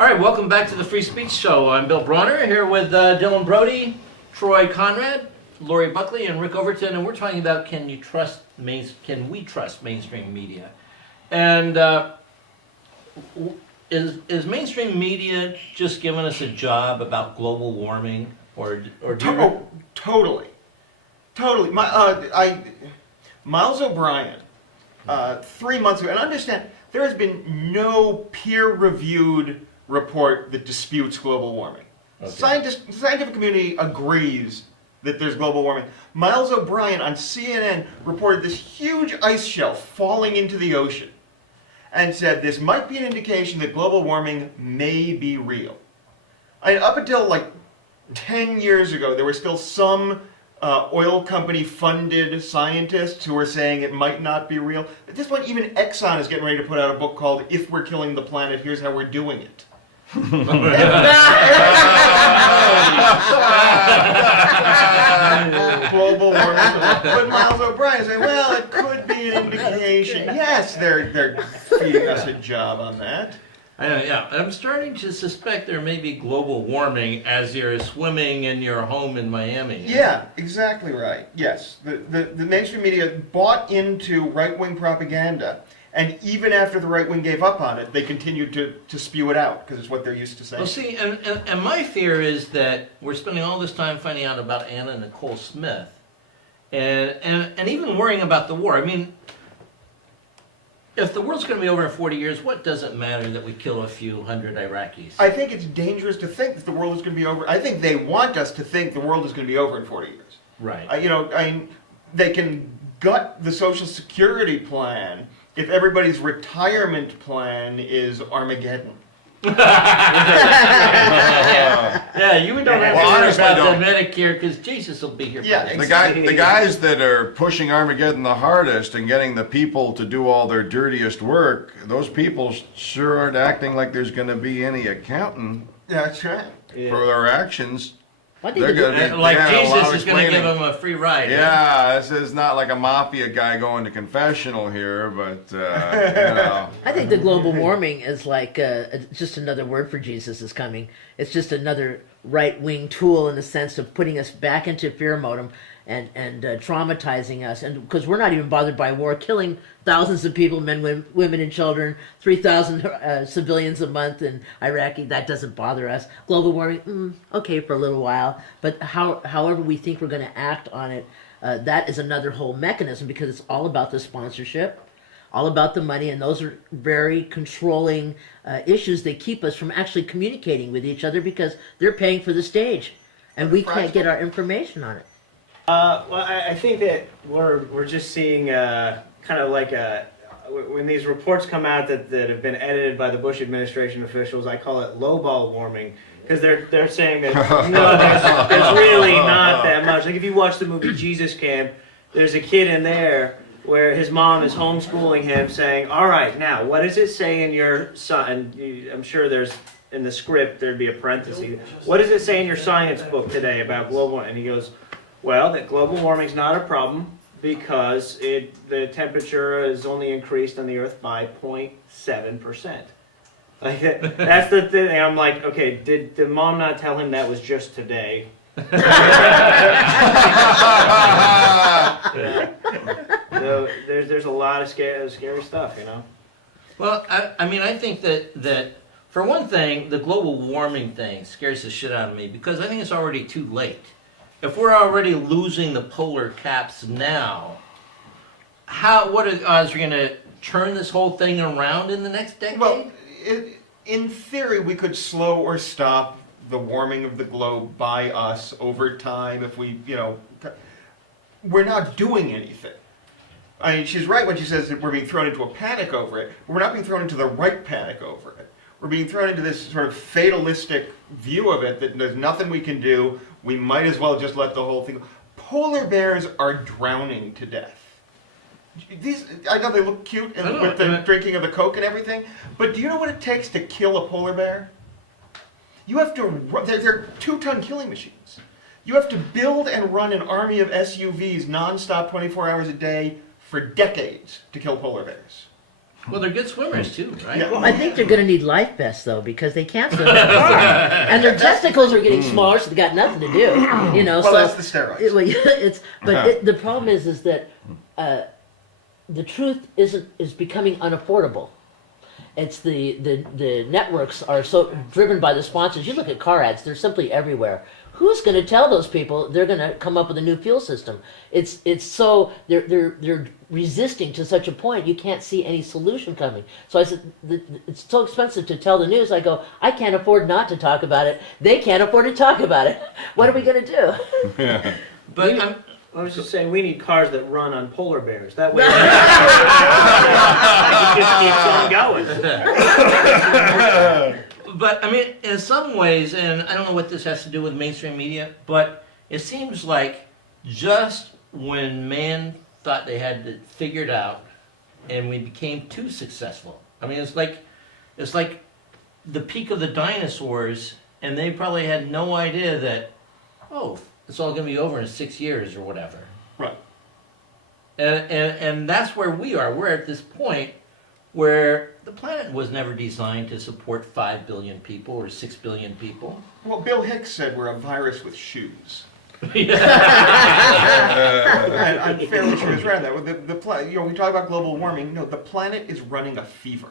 All right, welcome back to the Free Speech Show. I'm Bill Bronner here with Dylan Brody, Troy Conrad, Laurie Buckley, and Rick Overton, and we're talking about can we trust mainstream media? And is mainstream media just giving us a job about global warming, or do you... Totally. Miles O'Brien, 3 months ago, and understand there has been no peer-reviewed report that disputes global warming. Okay. Scientific community agrees that there's global warming. Miles O'Brien on CNN reported this huge ice shelf falling into the ocean and said this might be an indication that global warming may be real. Up until like 10 years ago, there were still some oil company funded scientists who were saying it might not be real. At this point, even Exxon is getting ready to put out a book called If We're Killing the Planet, Here's How We're Doing It. Global warming. But Miles O'Brien saying, well, it could be an indication. Yes, they're feeding us a job on that. Yeah, I'm starting to suspect there may be global warming as you're swimming in your home in Miami. Yeah, exactly right. Yes, the mainstream media bought into right-wing propaganda, and even after the right wing gave up on it, they continued to spew it out because it's what they're used to saying. Well, see, and my fear is that we're spending all this time finding out about Anna Nicole Smith, and even worrying about the war. I mean, if the world's going to be over in 40 years, what does it matter that we kill a few hundred Iraqis? I think it's dangerous to think that the world is going to be over. I think they want us to think the world is going to be over in 40 years. Right. They can gut the Social Security plan if everybody's retirement plan is Armageddon. Yeah, you don't have to worry about the Medicare because Jesus will be here. Yeah, exactly. The guys that are pushing Armageddon the hardest and getting the people to do all their dirtiest work, those people sure aren't acting like there's going to be any accounting That's right. for their actions. I think Jesus is going to give them a free ride. Yeah, this is not like a mafia guy going to confessional here, but I think the global warming is like just another word for Jesus is coming. It's just another right-wing tool in the sense of putting us back into fear mode and traumatizing us, and because we're not even bothered by war, killing thousands of people, men, women, and children, 3,000 civilians a month in Iraq, that doesn't bother us. Global warming, okay for a little while, but however we think we're going to act on it, that is another whole mechanism because it's all about the sponsorship, all about the money, and those are very controlling issues that keep us from actually communicating with each other because they're paying for the stage, and we can't get our information on it. Well, I think that we're just seeing kind of like when these reports come out that have been edited by the Bush administration officials, I call it lowball warming because they're saying that no, there's really not that much. Like if you watch the movie Jesus Camp, there's a kid in there where his mom is homeschooling him, saying, "All right, now what does it say in your son?" I'm sure there's in the script there'd be a parenthesis. What does it say in your science book today about global? And he goes, well, that global warming is not a problem because the temperature is only increased on the Earth by 0.7%. Like that's the thing. I'm like, okay, did mom not tell him that was just today? So there's a lot of scary stuff, you know. Well, I think that for one thing, the global warming thing scares the shit out of me because I think it's already too late. If we're already losing the polar caps now, what are the odds we're going to turn this whole thing around in the next decade? Well, in theory, we could slow or stop the warming of the globe by us over time if we, we're not doing anything. I mean, she's right when she says that we're being thrown into a panic over it. But we're not being thrown into the right panic over it. We're being thrown into this sort of fatalistic view of it that there's nothing we can do. We might as well just let the whole thing go. Polar bears are drowning to death. I know they look cute with the drinking of the Coke and everything, but do you know what it takes to kill a polar bear? You have to, they're 2-ton killing machines. You have to build and run an army of SUVs nonstop 24 hours a day for decades to kill polar bears. Well, they're good swimmers too, right? Yeah. Well, I think they're going to need life vests though, because they can't swim. And their testicles are getting smaller, so they got nothing to do. You know, Well, so that's the steroids. well, the problem is that the truth is becoming unaffordable. It's the networks are so driven by the sponsors. You look at car ads; they're simply everywhere. Who's going to tell those people they're going to come up with a new fuel system? It's so they're resisting to such a point you can't see any solution coming. So I said it's so expensive to tell the news. I go, I can't afford not to talk about it. They can't afford to talk about it. What are we going to do? But I was just saying we need cars that run on polar bears. That way, it just keeps on going. But I mean, in some ways, and I don't know what this has to do with mainstream media, but it seems like just when man thought they had it figured out, and we became too successful. I mean, it's like the peak of the dinosaurs, and they probably had no idea that, oh, it's all going to be over in 6 years or whatever. Right. And that's where we are. We're at this point where the planet was never designed to support 5 billion people or 6 billion people. Well, Bill Hicks said we're a virus with shoes. Yeah. And I'm fairly sure he's right on that. You know, we talk about global warming. No, the planet is running a fever.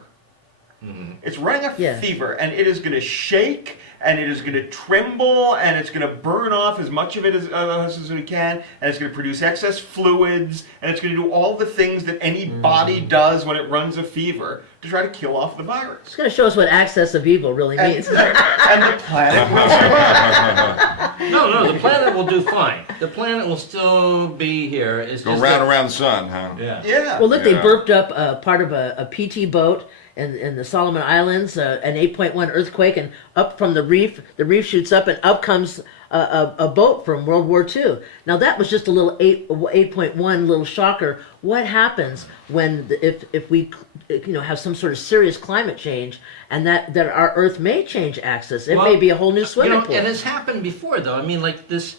Mm-hmm. It's running a Yeah. fever, and it is going to shake, and it is going to tremble, and it's going to burn off as much of it as we can, and it's going to produce excess fluids, and it's going to do all the things that any body does when it runs a fever to try to kill off the virus. It's going to show us what access of evil really And, means. and the planet will survive. No, the planet will do fine. The planet will still be here. It's Go just round that- and around the sun, huh? Yeah. Yeah. Well, look, they Yeah. burped up part of a PT boat in the Solomon Islands, an 8.1 earthquake, and up from the reef shoots up, and up comes a boat from World War II. Now that was just a little 8.1 little shocker. What happens when if we have some sort of serious climate change, and that our Earth may change axis? It may Well, be a whole new swimming pool. And it's happened before, though. I mean, like this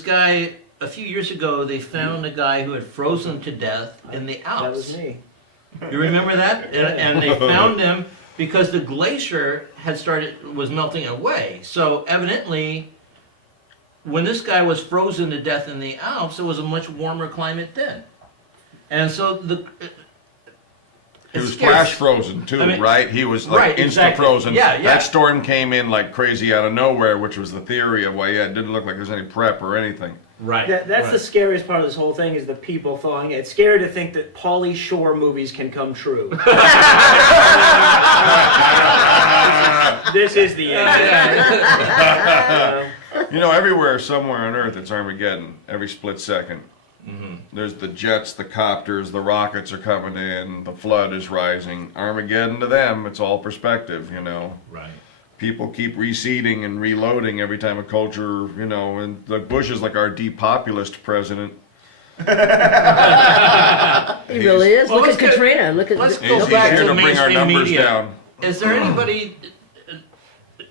guy, a few years ago, they found a guy who had frozen to death in the Alps. That was me. You remember that? And they found him because the glacier was melting away. So evidently, when this guy was frozen to death in the Alps, it was a much warmer climate then. And so He was flash frozen too, I mean, right? He was like right, insta exactly. frozen. Yeah, yeah. That storm came in like crazy out of nowhere, which was the theory of why it didn't look like there's any prep or anything. Right. That's the scariest part of this whole thing is the people thawing. It's scary to think that Pauly Shore movies can come true. This is the end. You know, everywhere, somewhere on Earth, it's Armageddon every split second. Mm-hmm. There's the jets, the copters, the rockets are coming in, the flood is rising. Armageddon to them, it's all perspective, you know. Right. People keep reseeding and reloading every time a culture, you know, and the Bush is like our depopulist president. He really is. Well, Look let's at get- Katrina. Look at let's the- go He's back here to to bring our mainstream numbers media. down. Is there anybody?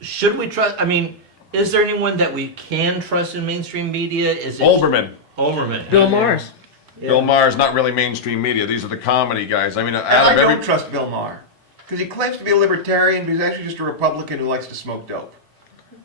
Should we trust? I mean, is there anyone that we can trust in mainstream media? Is it Olbermann. Olbermann. Bill Maher's. Bill Maher's not really mainstream media. These are the comedy guys. I mean, out I of every... don't trust Bill Maher. Because he claims to be a libertarian, but he's actually just a Republican who likes to smoke dope.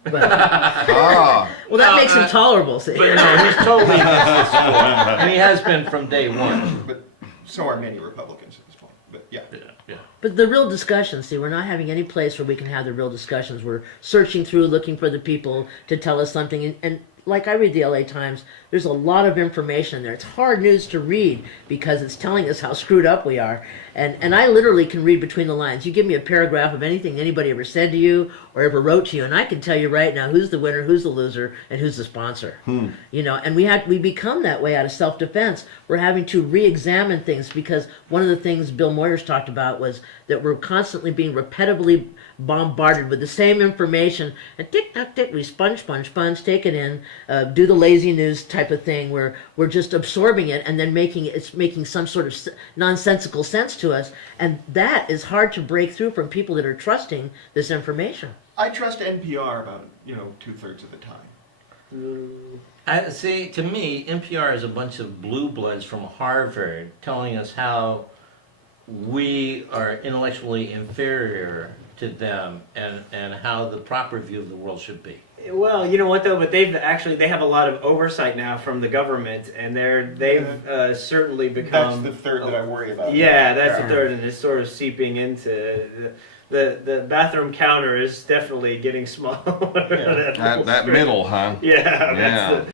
Ah, Well, that No, makes him tolerable. See? But no, he's totally against this war, and he has been from day one. But so are many Republicans at this point. But yeah. Yeah. But the real discussions, see, we're not having any place where we can have the real discussions. We're searching through, looking for the people to tell us something. And like I read the LA Times, there's a lot of information in there. It's hard news to read because it's telling us how screwed up we are. And I literally can read between the lines. You give me a paragraph of anything anybody ever said to you or ever wrote to you, and I can tell you right now who's the winner, who's the loser, and who's the sponsor. You know, and we become that way out of self-defense. We're having to re-examine things because one of the things Bill Moyers talked about was that we're constantly being repetitively bombarded with the same information, and tick tock tick, we sponge, take it in, do the lazy news type of thing where we're just absorbing it and then making some sort of nonsensical sense to us, and that is hard to break through from people that are trusting this information. I trust NPR about, 2/3 of the time. See, to me, NPR is a bunch of blue bloods from Harvard telling us how we are intellectually inferior to them, and how the proper view of the world should be. Well, you know what though, but they have a lot of oversight now from the government, and they've certainly That's become. the third that I worry about. Yeah, that's the third, and it's sort of seeping into the bathroom counter is definitely getting smaller. That middle, huh? Yeah, Yeah. that's the,